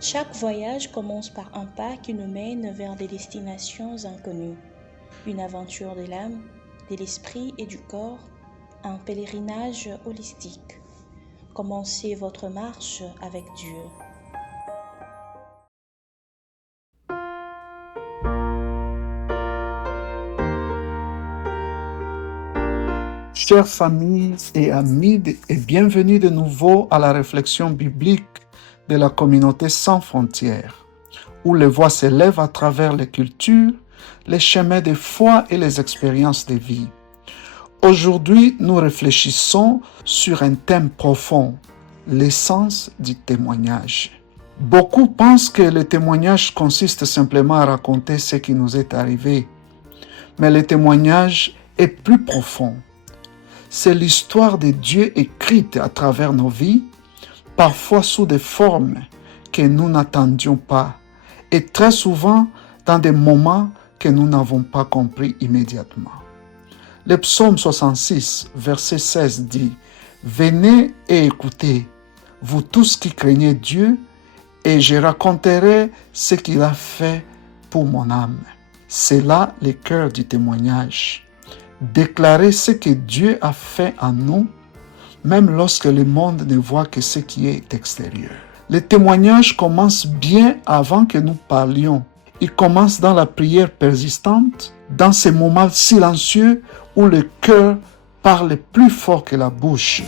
Chaque voyage commence par un pas qui nous mène vers des destinations inconnues. Une aventure de l'âme, de l'esprit et du corps, un pèlerinage holistique. Commencez votre marche avec Dieu. Chères familles et amis, et bienvenue de nouveau à la réflexion biblique de la communauté sans frontières, où les voix s'élèvent à travers les cultures, les chemins de foi et les expériences de vie. Aujourd'hui, nous réfléchissons sur un thème profond, l'essence du témoignage. Beaucoup pensent que le témoignage consiste simplement à raconter ce qui nous est arrivé, mais le témoignage est plus profond. C'est l'histoire de Dieu écrite à travers nos vies, parfois sous des formes que nous n'attendions pas, et très souvent dans des moments que nous n'avons pas compris immédiatement. Le psaume 66, verset 16 dit « Venez et écoutez, vous tous qui craignez Dieu, et je raconterai ce qu'il a fait pour mon âme. » C'est là le cœur du témoignage. Déclarer ce que Dieu a fait en nous, même lorsque le monde ne voit que ce qui est extérieur. Le témoignage commence bien avant que nous parlions. Il commence dans la prière persistante, dans ces moments silencieux où le cœur parle plus fort que la bouche.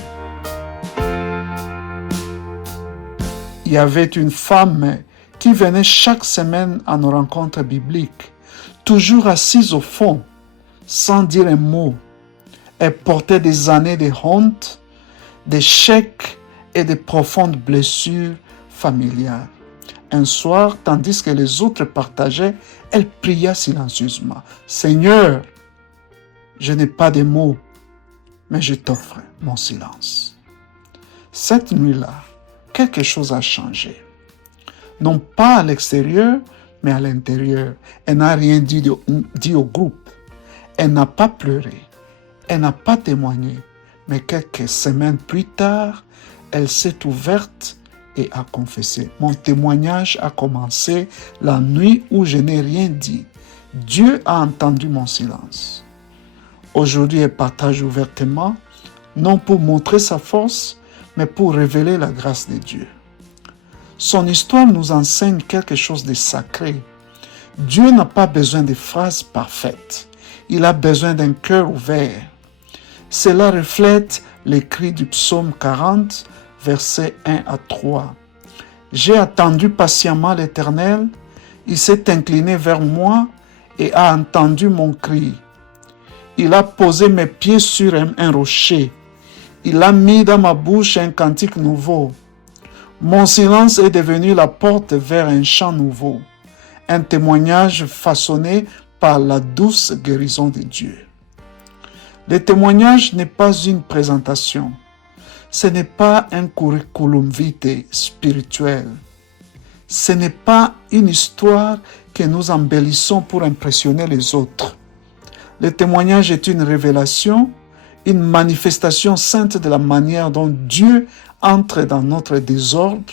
Il y avait une femme qui venait chaque semaine à nos rencontres bibliques, toujours assise au fond, sans dire un mot. Elle portait des années de honte, d'échecs et de profondes blessures familiales. Un soir, tandis que les autres partageaient, elle pria silencieusement. « Seigneur, je n'ai pas de mots, mais je t'offre mon silence. » Cette nuit-là, quelque chose a changé. Non pas à l'extérieur, mais à l'intérieur. Elle n'a rien dit au groupe. Elle n'a pas pleuré, elle n'a pas témoigné, mais quelques semaines plus tard, elle s'est ouverte et a confessé. Mon témoignage a commencé la nuit où je n'ai rien dit. Dieu a entendu mon silence. Aujourd'hui, elle partage ouvertement, non pour montrer sa force, mais pour révéler la grâce de Dieu. Son histoire nous enseigne quelque chose de sacré. Dieu n'a pas besoin de phrases parfaites. Il a besoin d'un cœur ouvert. Cela reflète l'écrit du psaume 40, versets 1 à 3. « J'ai attendu patiemment l'Éternel, il s'est incliné vers moi et a entendu mon cri. Il a posé mes pieds sur un rocher. Il a mis dans ma bouche un cantique nouveau. Mon silence est devenu la porte vers un chant nouveau, un témoignage façonné par la douce guérison de Dieu. » Le témoignage n'est pas une présentation. Ce n'est pas un curriculum vitae spirituel. Ce n'est pas une histoire que nous embellissons pour impressionner les autres. Le témoignage est une révélation, une manifestation sainte de la manière dont Dieu entre dans notre désordre,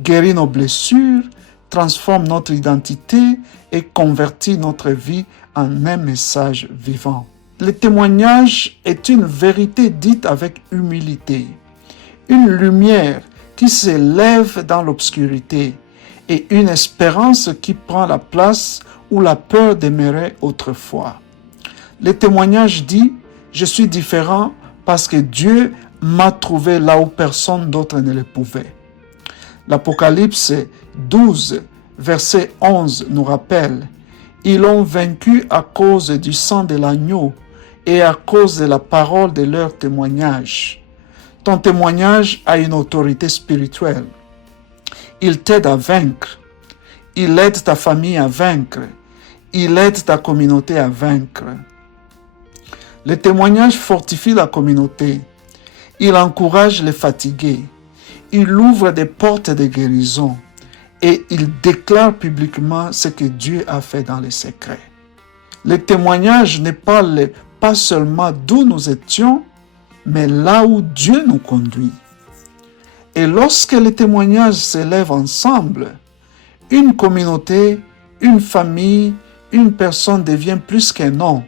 guérit nos blessures, transforme notre identité et convertit notre vie en un message vivant. Le témoignage est une vérité dite avec humilité, une lumière qui s'élève dans l'obscurité et une espérance qui prend la place où la peur demeurait autrefois. Le témoignage dit « Je suis différent parce que Dieu m'a trouvé là où personne d'autre ne le pouvait. » L'Apocalypse 12, verset 11 nous rappelle « Ils l'ont vaincu à cause du sang de l'agneau et à cause de la parole de leur témoignage. » Ton témoignage a une autorité spirituelle. Il t'aide à vaincre. Il aide ta famille à vaincre. Il aide ta communauté à vaincre. Le témoignage fortifie la communauté. Il encourage les fatigués. Il ouvre des portes de guérison. Et il déclare publiquement ce que Dieu a fait dans les secrets. Le témoignage ne parle pas seulement d'où nous étions, mais là où Dieu nous conduit. Et lorsque les témoignages s'élèvent ensemble, Une communauté, une famille, une personne devient plus qu'un nom.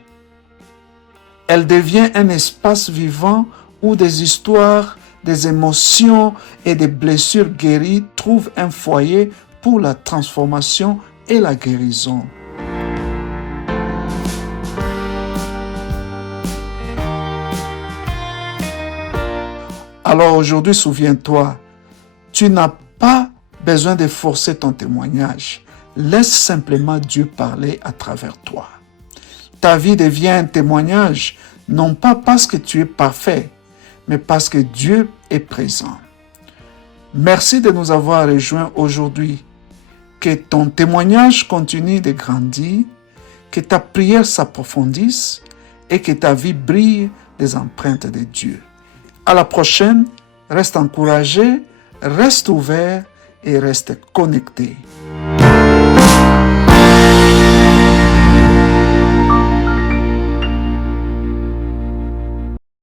Elle devient un espace vivant où des histoires, des émotions et des blessures guéries trouvent un foyer pour la transformation et la guérison. Alors aujourd'hui, souviens-toi, tu n'as pas besoin de forcer ton témoignage. Laisse simplement Dieu parler à travers toi. Ta vie devient un témoignage, non pas parce que tu es parfait, mais parce que Dieu est présent. Merci de nous avoir rejoints aujourd'hui. Que ton témoignage continue de grandir, que ta prière s'approfondisse et que ta vie brille des empreintes de Dieu. À la prochaine, reste encouragé, reste ouvert et reste connecté.